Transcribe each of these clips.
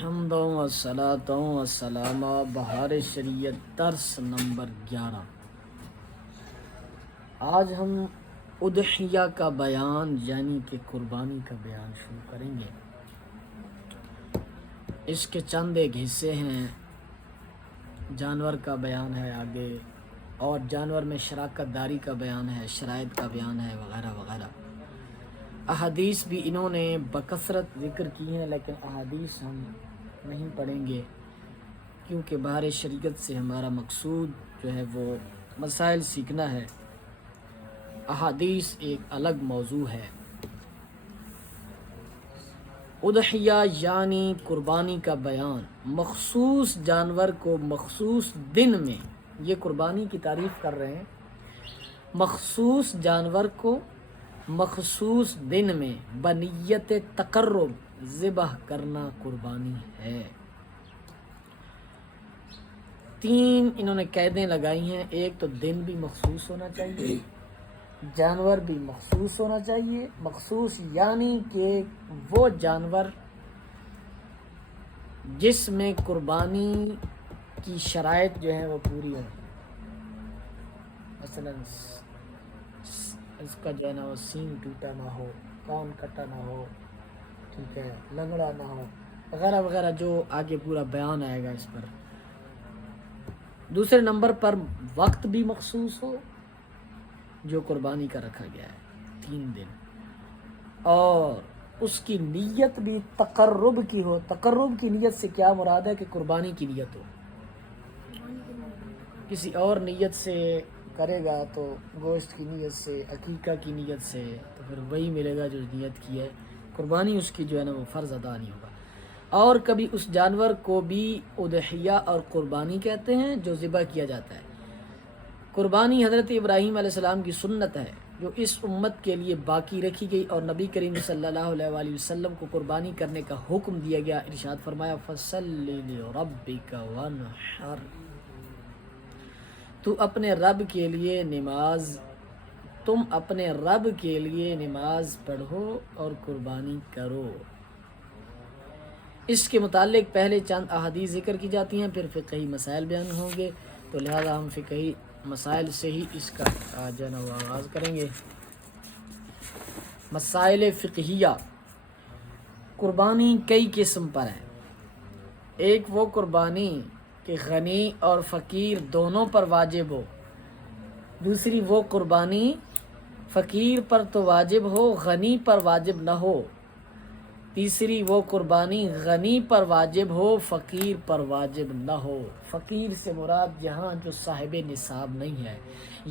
حمد و صلاۃ و سلام بہار شریعت درس نمبر 11۔ آج ہم اضحیہ کا بیان یعنی کہ قربانی کا بیان شروع کریں گے۔ اس کے چند ایک حصے ہیں، جانور کا بیان ہے آگے، اور جانور میں شراکت داری کا بیان ہے، شرائط کا بیان ہے، وغیرہ وغیرہ۔ احادیث بھی انہوں نے بکثرت ذکر کی ہیں، لیکن احادیث ہم نہیں پڑھیں گے کیونکہ بہار شریعت سے ہمارا مقصود جو ہے وہ مسائل سیکھنا ہے۔ احادیث ایک الگ موضوع ہے۔ اضحیہ یعنی قربانی کا بیان، مخصوص جانور کو مخصوص دن میں، یہ قربانی کی تعریف کر رہے ہیں، مخصوص جانور کو مخصوص دن میں بنیت تقرب ذبح کرنا قربانی ہے۔ تین انہوں نے قیدیں لگائی ہیں، ایک تو دن بھی مخصوص ہونا چاہیے، جانور بھی مخصوص ہونا چاہیے۔ مخصوص یعنی کہ وہ جانور جس میں قربانی کی شرائط جو ہے وہ پوری ہو، مثلا اس کا جو ہے نا وہ سینگ ٹوٹا نہ ہو، کان کٹا نہ ہو، ٹھیک ہے، لنگڑا نہ ہو، وغیرہ وغیرہ، جو آگے پورا بیان آئے گا اس پر۔ دوسرے نمبر پر وقت بھی مخصوص ہو جو قربانی کا رکھا گیا ہے، 3 دن، اور اس کی نیت بھی تقرب کی ہو۔ تقرب کی نیت سے کیا مراد ہے کہ قربانی کی نیت ہو، کسی اور نیت سے کرے گا تو گوشت کی نیت سے، عقیقہ کی نیت سے، تو پھر وہی ملے گا جو نیت کی ہے، قربانی اس کی جو ہے نا وہ فرض ادا نہیں ہوگا۔ اور کبھی اس جانور کو بھی اضحیہ اور قربانی کہتے ہیں جو ذبح کیا جاتا ہے۔ قربانی حضرت ابراہیم علیہ السلام کی سنت ہے جو اس امت کے لیے باقی رکھی گئی، اور نبی کریم صلی اللہ علیہ وآلہ وسلم کو قربانی کرنے کا حکم دیا گیا۔ ارشاد فرمایا فَصَلِّ لِرَبِّكَ وَانْحَرْ، تم اپنے رب کے لیے نماز پڑھو اور قربانی کرو۔ اس کے متعلق پہلے چند احادیث ذکر کی جاتی ہیں، پھر فقہی مسائل بیان ہوں گے، تو لہذا ہم فقہی مسائل سے ہی اس کا جو ہے نا وہ آغاز کریں گے۔ مسائل فقہیہ۔ قربانی کئی قسم پر ہے۔ ایک وہ قربانی کہ غنی اور فقیر دونوں پر واجب ہو، دوسری وہ قربانی فقیر پر تو واجب ہو، غنی پر واجب نہ ہو، تیسری وہ قربانی غنی پر واجب ہو، فقیر پر واجب نہ ہو۔ فقیر سے مراد یہاں جو صاحب نصاب نہیں ہے۔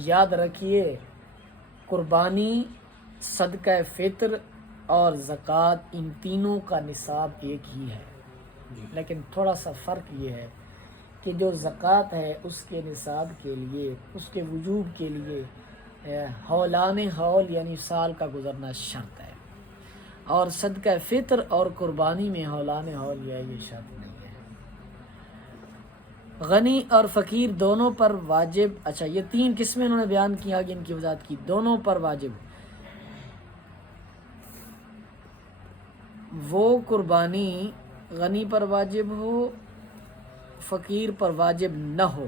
یاد رکھیے قربانی، صدقہ فطر اور زکوٰۃ، ان تینوں کا نصاب ایک ہی ہے، لیکن تھوڑا سا فرق یہ ہے کہ جو زکوٰۃ ہے اس کے نصاب کے لیے، اس کے وجوب کے لیے حولان حول یعنی سال کا گزرنا شرط ہے، اور صدقہ فطر اور قربانی میں حولان حول یہ شرط نہیں ہے۔ غنی اور فقیر دونوں پر واجب، اچھا یہ 3 قسمیں انہوں نے بیان کی، آگے ان کی وضاحت کی۔ دونوں پر واجب، وہ قربانی غنی پر واجب ہو، فقیر پر واجب نہ ہو۔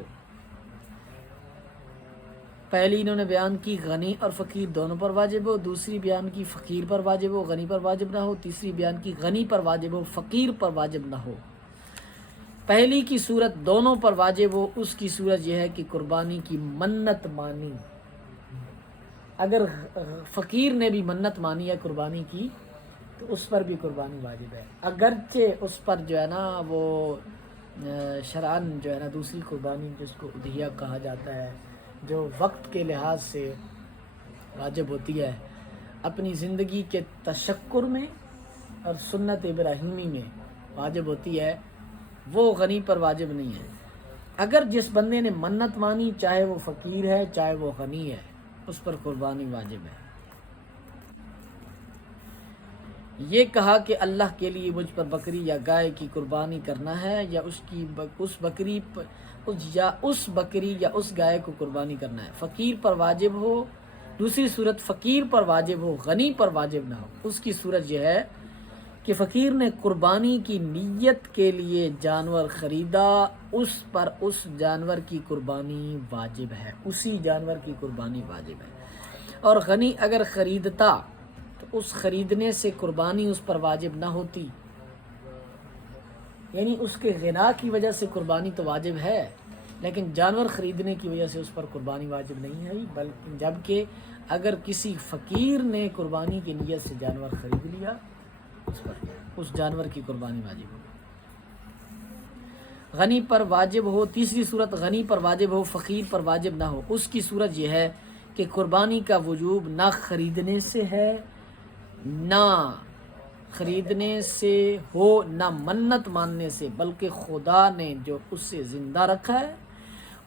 پہلی انہوں نے بیان کی غنی اور فقیر دونوں پر واجب ہو، دوسری بیان کی فقیر پر واجب ہو، غنی پر واجب نہ ہو، تیسری بیان کی غنی پر واجب ہو، فقیر پر واجب نہ ہو۔ پہلی کی صورت دونوں پر واجب ہو، اس کی صورت یہ ہے کہ قربانی کی منت مانی، اگر فقیر نے بھی منت مانی ہے قربانی کی تو اس پر بھی قربانی واجب ہے، اگرچہ اس پر جو ہے نا وہ شرعاً جو ہے نا دوسری قربانی جس کو اضحیہ کہا جاتا ہے، جو وقت کے لحاظ سے واجب ہوتی ہے، اپنی زندگی کے تشکر میں اور سنت ابراہیمی میں واجب ہوتی ہے، وہ غنی پر واجب نہیں ہے۔ اگر جس بندے نے منت مانی، چاہے وہ فقیر ہے چاہے وہ غنی ہے، اس پر قربانی واجب ہے۔ یہ کہا کہ اللہ کے لیے مجھ پر بکری یا گائے کی قربانی کرنا ہے، یا اس بکری یا اس گائے کو قربانی کرنا ہے، فقیر پر واجب ہو، دوسری صورت فقیر پر واجب ہو، غنی پر واجب نہ ہو، اس کی صورت یہ ہے کہ فقیر نے قربانی کی نیت کے لیے جانور خریدا، اس جانور کی قربانی واجب ہے، اسی جانور کی قربانی واجب ہے۔ اور غنی اگر خریدتا تو اس خریدنے سے قربانی اس پر واجب نہ ہوتی، یعنی اس کے غنا کی وجہ سے قربانی تو واجب ہے، لیکن جانور خریدنے کی وجہ سے اس پر قربانی واجب نہیں ہے، بلکہ جبکہ اگر کسی فقیر نے قربانی کی نیت سے جانور خرید لیا اس جانور کی قربانی واجب ہو۔ غنی پر واجب ہو، تیسری صورت غنی پر واجب ہو فقیر پر واجب نہ ہو، اس کی صورت یہ ہے کہ قربانی کا وجوب نہ خریدنے سے ہے، نہ خریدنے سے ہو، نہ منت ماننے سے، بلکہ خدا نے جو اس سے زندہ رکھا ہے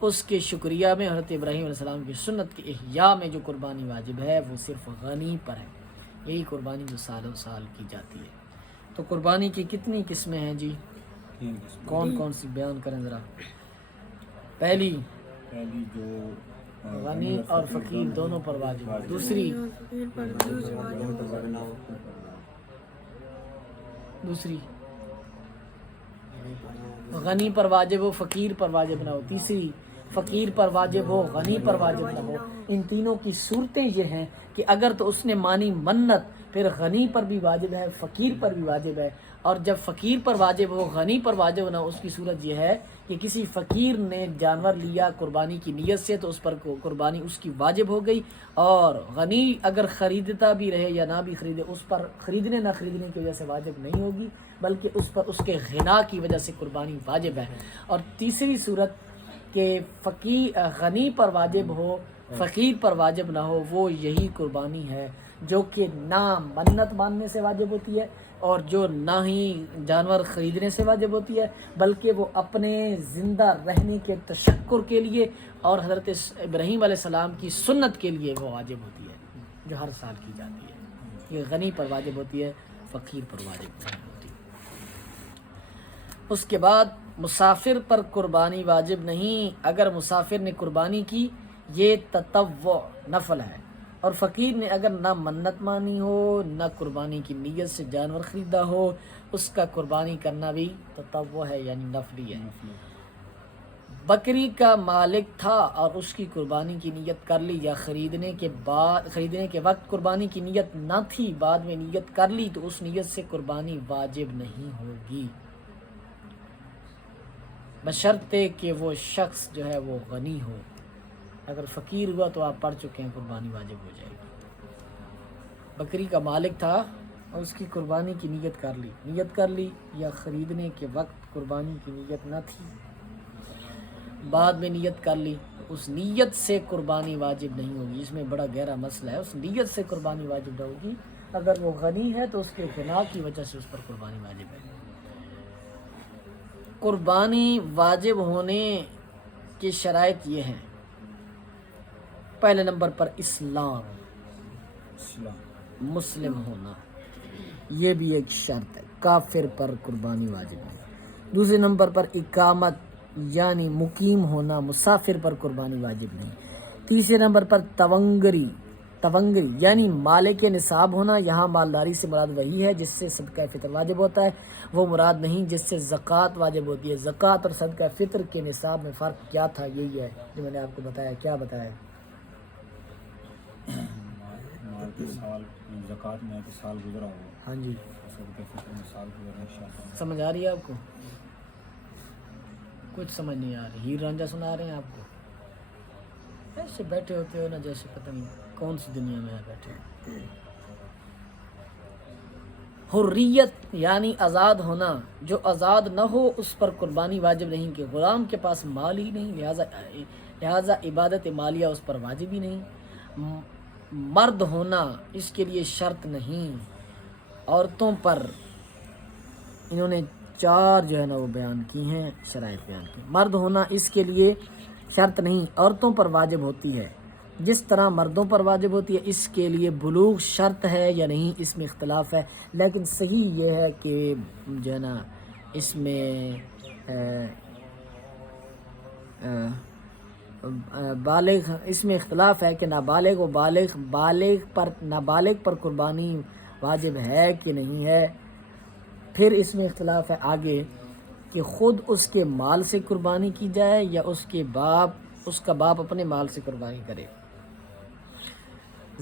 اس کے شکریہ میں حضرت ابراہیم علیہ السلام کی سنت کے احیاء میں جو قربانی واجب ہے وہ صرف غنی پر ہے، یہی قربانی جو سالوں سال کی جاتی ہے۔ تو قربانی کی کتنی قسمیں ہیں جی؟ کون کون سی بیان کریں ذرا؟ پہلی جو غنی اور فقیر دونوں پر واجب ہے، دوسری غنی پر واجب ہو فقیر پر واجب نہ ہو، تیسری فقیر پر واجب ہو غنی پر واجب نہ ہو۔ ان تینوں کی صورتیں یہ ہیں کہ اگر تو اس نے مانی منت پھر غنی پر بھی واجب ہے فقیر پر بھی واجب ہے، اور جب فقیر پر واجب ہو غنی پر واجب نہ ہو اس کی صورت یہ ہے کہ کسی فقیر نے جانور لیا قربانی کی نیت سے تو اس پر قربانی اس کی واجب ہو گئی، اور غنی اگر خریدتا بھی رہے یا نہ بھی خریدے اس پر خریدنے نہ خریدنے کی وجہ سے واجب نہیں ہوگی، بلکہ اس پر اس کے غنا کی وجہ سے قربانی واجب ہے۔ اور تیسری صورت کہ غنی پر واجب ہو فقیر پر واجب نہ ہو، وہ یہی قربانی ہے جو کہ نہ منت ماننے سے واجب ہوتی ہے اور جو نہ ہی جانور خریدنے سے واجب ہوتی ہے، بلکہ وہ اپنے زندہ رہنے کے تشکر کے لیے اور حضرت ابراہیم علیہ السلام کی سنت کے لیے وہ واجب ہوتی ہے جو ہر سال کی جاتی ہے۔ یہ غنی پر واجب ہوتی ہے، فقیر پر واجب نہیں ہوتی۔ اس کے بعد مسافر پر قربانی واجب نہیں، اگر مسافر نے قربانی کی یہ تطوع نفل ہے، اور فقیر نے اگر نہ منت مانی ہو نہ قربانی کی نیت سے جانور خریدا ہو اس کا قربانی کرنا بھی تطوع ہے یعنی نفلی ہے۔ بکری کا مالک تھا اور اس کی قربانی کی نیت کر لی، یا خریدنے کے وقت قربانی کی نیت نہ تھی بعد میں نیت کر لی تو اس نیت سے قربانی واجب نہیں ہوگی، بشرطے کہ وہ شخص جو ہے وہ غنی ہو۔ اگر فقیر ہوا تو آپ پڑھ چکے ہیں قربانی واجب ہو جائے گی۔ بکری کا مالک تھا اور اس کی قربانی کی نیت کر لی یا خریدنے کے وقت قربانی کی نیت نہ تھی بعد میں نیت کر لی، اس نیت سے قربانی واجب نہیں ہوگی۔ اس میں بڑا گہرا مسئلہ ہے، اس نیت سے قربانی واجب نہ ہوگی، اگر وہ غنی ہے تو اس کے غنا کی وجہ سے اس پر قربانی واجب ہے۔ قربانی واجب ہونے کی شرائط یہ ہیں، پہلے نمبر پر اسلام، مسلم ہونا، یہ بھی ایک شرط ہے، کافر پر قربانی واجب نہیں۔ دوسرے نمبر پر اقامت یعنی مقیم ہونا، مسافر پر قربانی واجب نہیں۔ تیسرے نمبر پر تونگری یعنی مالک نصاب ہونا، یہاں مالداری سے مراد وہی ہے جس سے صدقہ فطر واجب ہوتا ہے، وہ مراد نہیں جس سے زکوٰۃ واجب ہوتی ہے۔ زکوٰۃ اور صدقہ فطر کے نصاب میں فرق کیا تھا؟ یہی ہے جو میں نے آپ کو بتایا۔ کیا بتایا؟ زکوٰۃ میں سال گزرا ہو، ہاں جی، صدقہ فطر میں سال گزرا۔ سمجھ آ رہی ہے آپ کو؟ کچھ سمجھ نہیں آ رہی؟ ہیر رانجھا سنا رہے ہیں آپ کو؟ ایسے بیٹھے ہوتے ہو نا جیسے پتہ نہیں کون سی دنیا میں بیٹھے ہیں۔ حریت یعنی آزاد ہونا، جو آزاد نہ ہو اس پر قربانی واجب نہیں، کہ غلام کے پاس مال ہی نہیں لہذا عبادت مالیہ اس پر واجب ہی نہیں۔ مرد ہونا اس کے لیے شرط نہیں، عورتوں پر انہوں نے 4 جو ہے نا وہ بیان کی ہیں، شرائط بیان کی۔ مرد ہونا اس کے لیے شرط نہیں، عورتوں پر واجب ہوتی ہے، جس طرح مردوں پر واجب ہوتی ہے۔ اس کے لیے بلوغ شرط ہے یا نہیں اس میں اختلاف ہے، لیکن صحیح یہ ہے کہ جو ہے نا اس میں بالغ، اس میں اختلاف ہے کہ نابالغ و بالغ پر قربانی واجب ہے کہ نہیں ہے، پھر اس میں اختلاف ہے آگے کہ خود اس کے مال سے قربانی کی جائے یا اس کا باپ اپنے مال سے قربانی کرے۔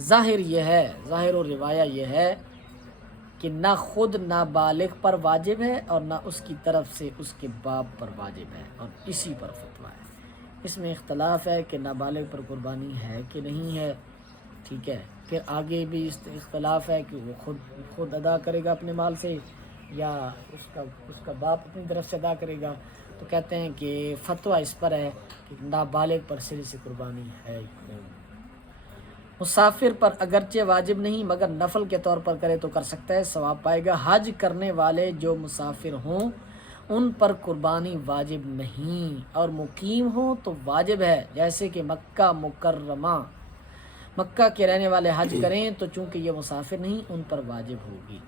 ظاہر و روایہ یہ ہے کہ نہ خود نابالغ پر واجب ہے اور نہ اس کی طرف سے اس کے باپ پر واجب ہے، اور اسی پر فتویٰ ہے۔ اس میں اختلاف ہے کہ نابالغ پر قربانی ہے کہ نہیں ہے، ٹھیک ہے۔ پھر آگے بھی اختلاف ہے کہ وہ خود ادا کرے گا اپنے مال سے یا اس کا باپ اپنی طرف سے ادا کرے گا۔ تو کہتے ہیں کہ فتویٰ اس پر ہے کہ نابالغ پر سرے سے قربانی ہے۔ مسافر پر اگرچہ واجب نہیں مگر نفل کے طور پر کرے تو کر سکتا ہے، ثواب پائے گا۔ حج کرنے والے جو مسافر ہوں ان پر قربانی واجب نہیں، اور مقیم ہوں تو واجب ہے، جیسے کہ مکہ مکرمہ، مکہ کے رہنے والے حج کریں تو چونکہ یہ مسافر نہیں ان پر واجب ہوگی۔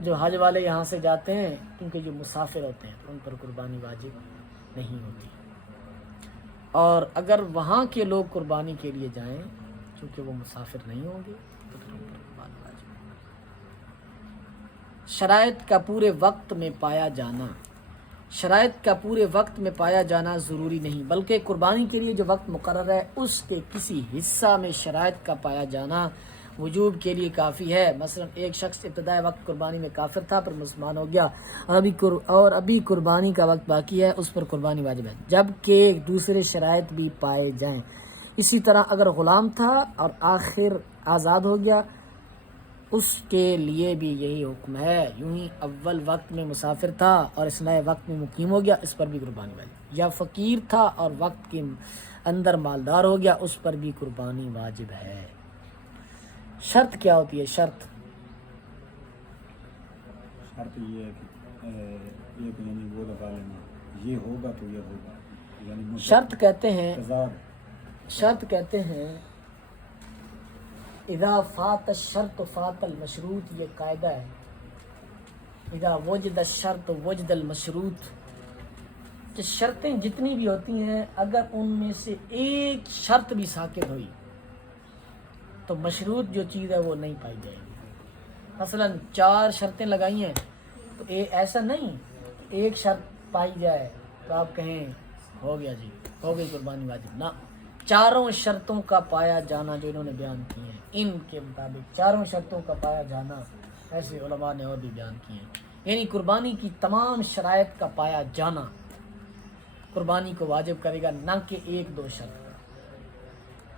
جو حج والے یہاں سے جاتے ہیں کیونکہ جو مسافر ہوتے ہیں تو ان پر قربانی واجب نہیں ہوتی، اور اگر وہاں کے لوگ قربانی کے لیے جائیں چونکہ وہ مسافر نہیں ہوں گے تو پھر ان پر قربانی واجب ہے۔ شرائط کا پورے وقت میں پایا جانا، شرائط کا پورے وقت میں پایا جانا ضروری نہیں، بلکہ قربانی کے لیے جو وقت مقرر ہے اس کے کسی حصہ میں شرائط کا پایا جانا وجوب کے لیے کافی ہے۔ مثلا ایک شخص ابتدائی وقت قربانی میں کافر تھا پر مسلمان ہو گیا اور ابھی قربانی کا وقت باقی ہے، اس پر قربانی واجب ہے، جبکہ دوسرے شرائط بھی پائے جائیں۔ اسی طرح اگر غلام تھا اور آخر آزاد ہو گیا اس کے لیے بھی یہی حکم ہے۔ یوں ہی اول وقت میں مسافر تھا اور اس نئے وقت میں مقیم ہو گیا، اس پر بھی قربانی واجب، یا فقیر تھا اور وقت کے اندر مالدار ہو گیا اس پر بھی قربانی واجب ہے۔ شرط کیا ہوتی ہے؟ شرط یہ ہے کہ ایک یعنی وہ لگا لینا، یہ ہوگا تو یہ ہوگا، یعنی شرط کہتے ہیں، تضاد۔ شرط کہتے ہیں اذا فات الشرط فات المشروط، یہ قاعدہ ہے، اذا وجد الشرط وجد المشروط، کہ شرطیں جتنی بھی ہوتی ہیں اگر ان میں سے ایک شرط بھی ساقط ہوئی تو مشروط جو چیز ہے وہ نہیں پائی جائے گی۔ مثلا 4 شرطیں لگائی ہیں تو ایسا نہیں ایک شرط پائی جائے تو آپ کہیں ہو گیا جی، ہو گئی قربانی واجب، نہ، چاروں شرطوں کا پایا جانا جو انہوں نے بیان کی ہیں، ان کے مطابق چاروں شرطوں کا پایا جانا، ایسے علماء نے اور بھی بیان کیے ہیں، یعنی قربانی کی تمام شرائط کا پایا جانا قربانی کو واجب کرے گا، نہ کہ 1-2 شرط۔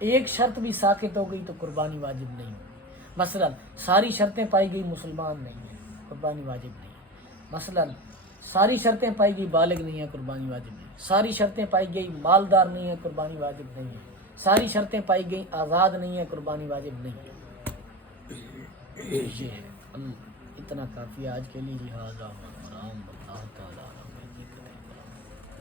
ایک شرط بھی ساقط ہو گئی تو قربانی واجب نہیں ہوگی۔ مثلا ساری شرطیں پائی گئی مسلمان نہیں ہے، قربانی واجب نہیں ہے۔ مثلا ساری شرطیں پائی گئی بالغ نہیں ہے، قربانی واجب نہیں ہے۔ ساری شرطیں پائی گئی مالدار نہیں ہے، قربانی واجب نہیں ہے۔ ساری شرطیں پائی گئی آزاد نہیں ہے، قربانی واجب نہیں ہے۔ یہ ہے اتنا کافی آج کے لیے، لہٰذا اللہ تعالیٰ